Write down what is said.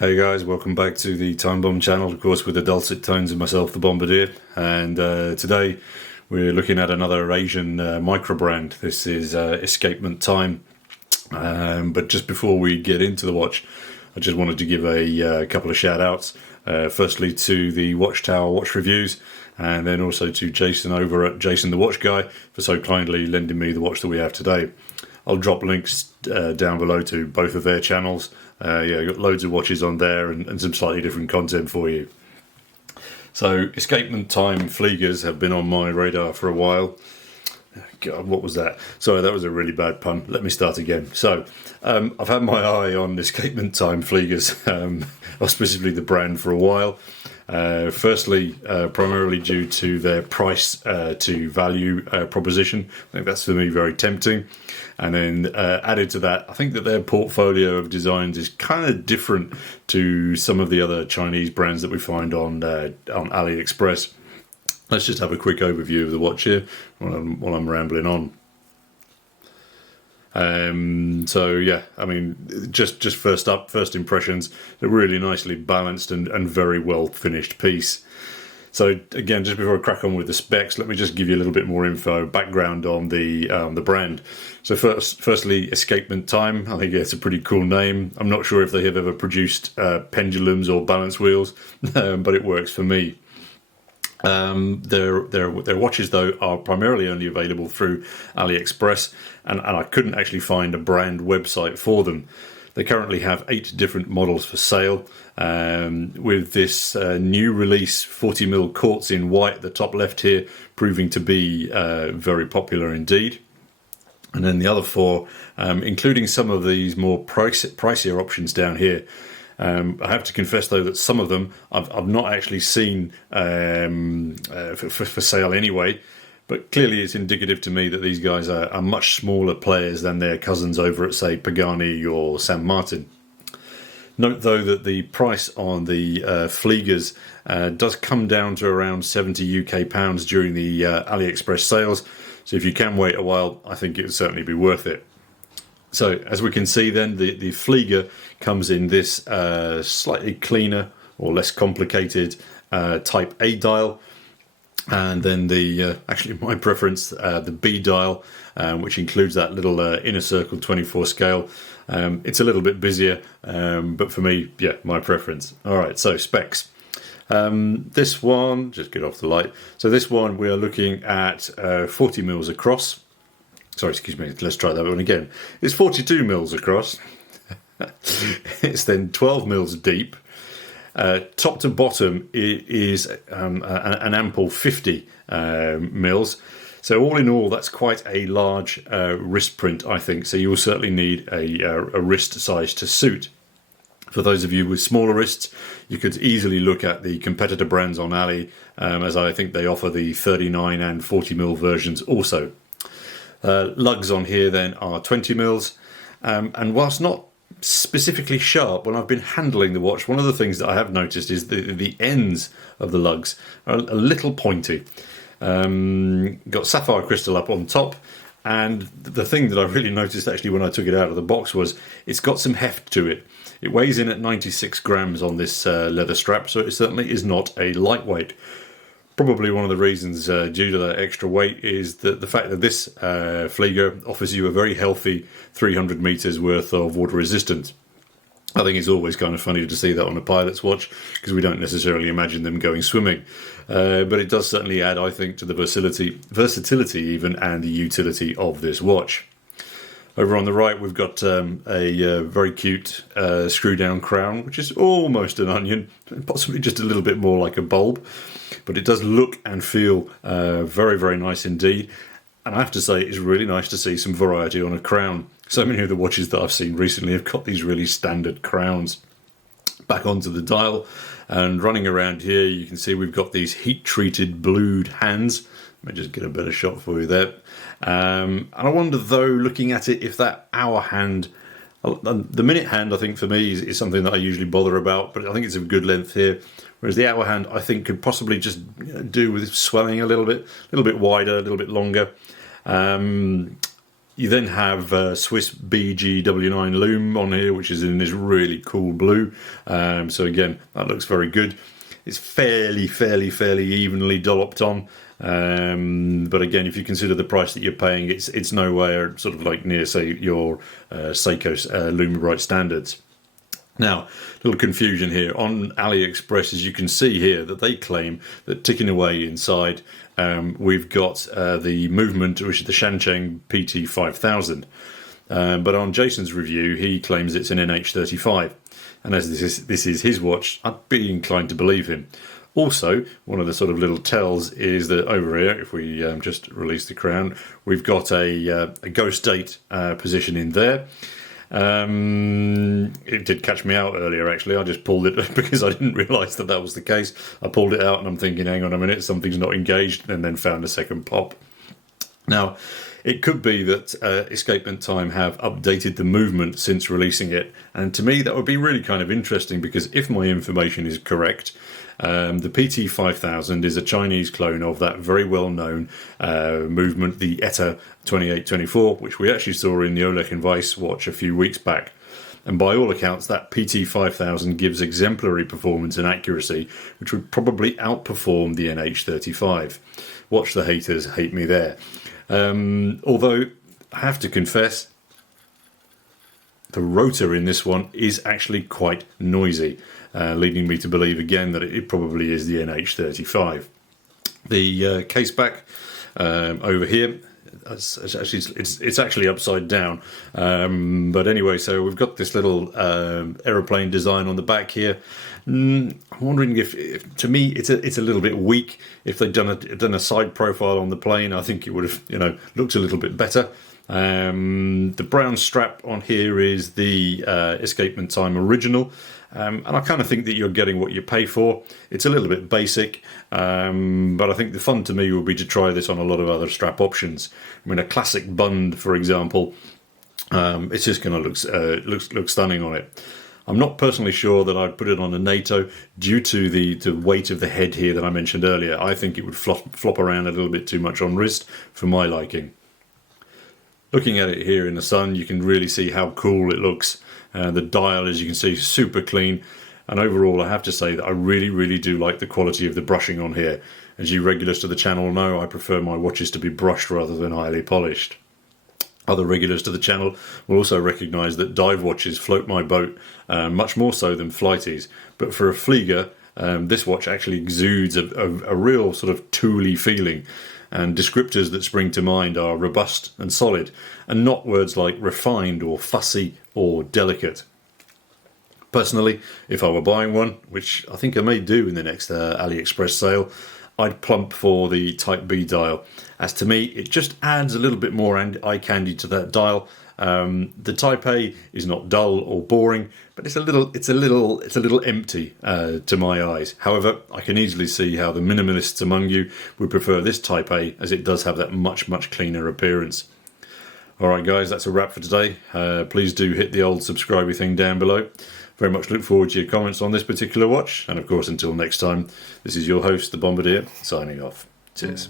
Hey guys, welcome back to the Time Bomb channel, of course with the dulcet tones of myself, the Bombardier, and today we're looking at another Asian micro brand. This is Escapement Time, but just before we get into the watch, I just wanted to give a couple of shout outs. Firstly to the Watchtower Watch Reviews, and then also to Jason over at Jason the Watch Guy for so kindly lending me the watch that we have today. I'll drop links down below to both of their channels. I've got loads of watches on there and some slightly different content for you. So Escapement Time Fliegers have been on my radar for a while. God, what was that? Sorry, that was a really bad pun. Let me start again. So I've had my eye on Escapement Time Fliegers, or specifically the brand, for a while. Firstly, primarily due to their price to value proposition. I think that's for me very tempting. And then added to that, I think that their portfolio of designs is kind of different to some of the other Chinese brands that we find on AliExpress. Let's just have a quick overview of the watch here while I'm rambling on. So yeah, I mean, just first impressions, a really nicely balanced and very well finished piece. So again, just before I crack on with the specs, let me just give you a little bit more background on the brand. So firstly, Escapement Time. I think it's a pretty cool name. I'm not sure if they have ever produced pendulums or balance wheels, but it works for me. Their watches, though, are primarily only available through AliExpress, and I couldn't actually find a brand website for them. They currently have 8 different models for sale, with this new release 40mm quartz in white at the top left here proving to be very popular indeed. And then the other 4, including some of these more pricier options down here. I have to confess, though, that some of them I've not actually seen for sale anyway, but clearly it's indicative to me that these guys are much smaller players than their cousins over at, say, Pagani or San Martin. Note, though, that the price on the Fliegers does come down to around £70 UK during the AliExpress sales, so if you can wait a while, I think it would certainly be worth it. So as we can see then, the Flieger comes in this slightly cleaner or less complicated Type A dial, and then the actually my preference, the B dial, which includes that little inner circle 24 scale. It's a little bbit busier, but for me, yeah, my preference. All right, so specs. This one, just get off the light. So this one we are looking at 40 mils across. Sorry, excuse me, let's try that one again. It's 42 mils across. It's then 12 mils deep. Top to bottom is an ample 50 mils. So all in all, that's quite a large wrist print, I think. So you will certainly need a wrist size to suit. For those of you with smaller wrists, you could easily look at the competitor brands on Ali, as I think they offer the 39 and 40 mil versions also. Lugs on here then are 20 mils, and whilst not specifically sharp, when I've been handling the watch, one of the things that I have noticed is the ends of the lugs are a little pointy. Got sapphire crystal up on top, and the thing that I really noticed actually when I took it out of the box was it's got some heft to it. It weighs in at 96 grams on this leather strap, so it certainly is not a lightweight. Probably one of the reasons due to that extra weight is that the fact that this Flieger offers you a very healthy 300 meters worth of water resistance. I think it's always kind of funny to see that on a pilot's watch, because we don't necessarily imagine them going swimming. But it does certainly add, I think, to the versatility even, and the utility of this watch. Over on the right, we've got a very cute screw-down crown, which is almost an onion, possibly just a little bit more like a bulb. But it does look and feel very, very nice indeed. And I have to say, it's really nice to see some variety on a crown. So many of the watches that I've seen recently have got these really standard crowns. Back onto the dial, and running around here, you can see we've got these heat-treated blued hands. Let me just get a better shot for you there. And I wonder, though, looking at it, if that hour hand, the minute hand, I think for me is something that I usually bother about, but I think it's a good length here. Whereas the hour hand, I think, could possibly just do with swelling a little bit wider, a little bit longer. You then have Swiss BGW9 Lume on here, which is in this really cool blue. So again, that looks very good. It's fairly evenly dolloped on. But again, if you consider the price that you're paying, it's nowhere sort of like near, say, your Seiko Lumibrite standards. Now, a little confusion here. On AliExpress, as you can see here, that they claim that ticking away inside, we've got the movement, which is the Shancheng PT5000. But on Jason's review, he claims it's an NH35. And as this is his watch, I'd be inclined to believe him. Also, one of the sort of little tells is that over here, if we just release the crown, we've got a ghost date position in there. It did catch me out earlier, actually. I just pulled it because I didn't realise that was the case. I pulled it out and I'm thinking, hang on a minute, something's not engaged, and then found a second pop. Now, it could be that Escapement Time have updated the movement since releasing it, and to me that would be really kind of interesting, because if my information is correct, the PT5000 is a Chinese clone of that very well-known movement, the ETA 2824, which we actually saw in the Oleg and Weiss watch a few weeks back. And by all accounts, that PT5000 gives exemplary performance and accuracy, which would probably outperform the NH35. Watch the haters hate me there. Although, I have to confess, the rotor in this one is actually quite noisy, leading me to believe again that it probably is the NH35. The case back over here, it's actually upside down. But anyway, so we've got this little aeroplane design on the back here. I'm wondering if to me it's a little bit weak. If they'd done a side profile on the plane, I think it would have looked a little bit better. The brown strap on here is the Escapement Time original, and I kind of think that you're getting what you pay for. It's a little bit basic, but I think the fun to me would be to try this on a lot of other strap options. I mean, a classic bund, for example, it's just going to look stunning on it. I'm not personally sure that I'd put it on a NATO due to the weight of the head here that I mentioned earlier. I think it would flop around a little bit too much on wrist for my liking. Looking at it here in the sun, you can really see how cool it looks. The dial, as you can see, is super clean. And overall, I have to say that I really do like the quality of the brushing on here. As you regulars to the channel know, I prefer my watches to be brushed rather than highly polished. Other regulars to the channel will also recognise that dive watches float my boat much more so than flighties. But for a Flieger, this watch actually exudes a real sort of tooly feeling. And descriptors that spring to mind are robust and solid, and not words like refined or fussy or delicate. Personally, if I were buying one, which I think I may do in the next AliExpress sale, I'd plump for the Type B dial. As to me, it just adds a little bit more eye candy to that dial. The Type A is not dull or boring, but it's a little empty to my eyes. However, I can easily see how the minimalists among you would prefer this Type A, as it does have that much cleaner appearance. Alright guys, that's a wrap for today. Please do hit the old subscribe thing down below. Very much look forward to your comments on this particular watch, and of course until next time, this is your host, the Bombardier, signing off. Cheers.